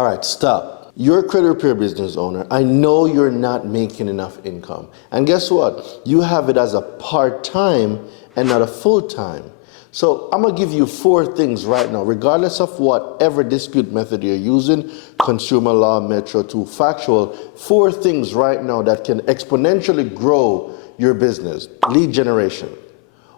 All right, stop. You're a credit repair business owner. I know you're not making enough income. And guess what? You have it as a part-time and not a full-time. So I'm going to give you 4 things right now, regardless of whatever dispute method you're using, consumer law, Metro 2, factual, 4 things right now that can exponentially grow your business. Lead generation.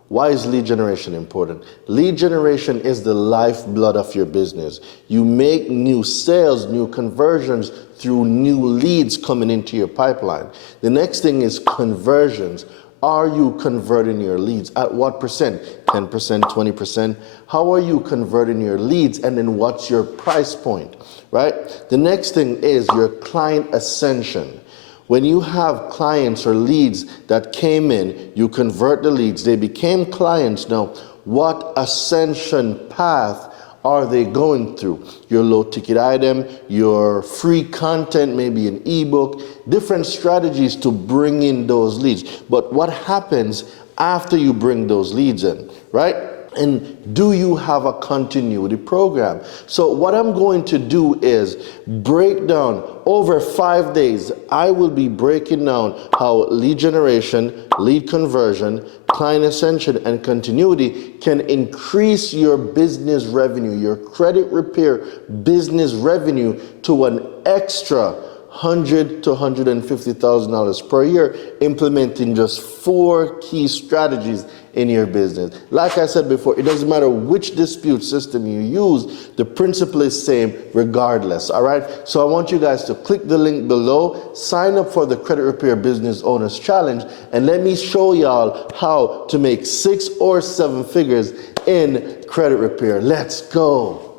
Why is lead generation important? Lead generation is the lifeblood of your business. You make new sales, new conversions through new leads coming into your pipeline. The next thing is conversions. Are you converting your leads? At what percent? 10%, 20%? How are you converting your leads? And then what's your price point, right? The next thing is your client ascension. When you have clients or leads that came in, you convert the leads, they became clients. Now, what ascension path are they going through? Your low ticket item, your free content, maybe an ebook, different strategies to bring in those leads. But what happens after you bring those leads in, right? And do you have a continuity program? So what I'm going to do is break down over 5 days. I will be breaking down how lead generation, lead conversion, client ascension, and continuity can increase your business revenue, your credit repair business revenue to an extra $100,000 to $150,000 per year, implementing just 4 key strategies in your business. Like I said before, it doesn't matter which dispute system you use, the principle is same regardless, all right? So I want you guys to click the link below, sign up for the Credit Repair Business Owners Challenge, and let me show y'all how to make 6 or 7 figures in credit repair. Let's go.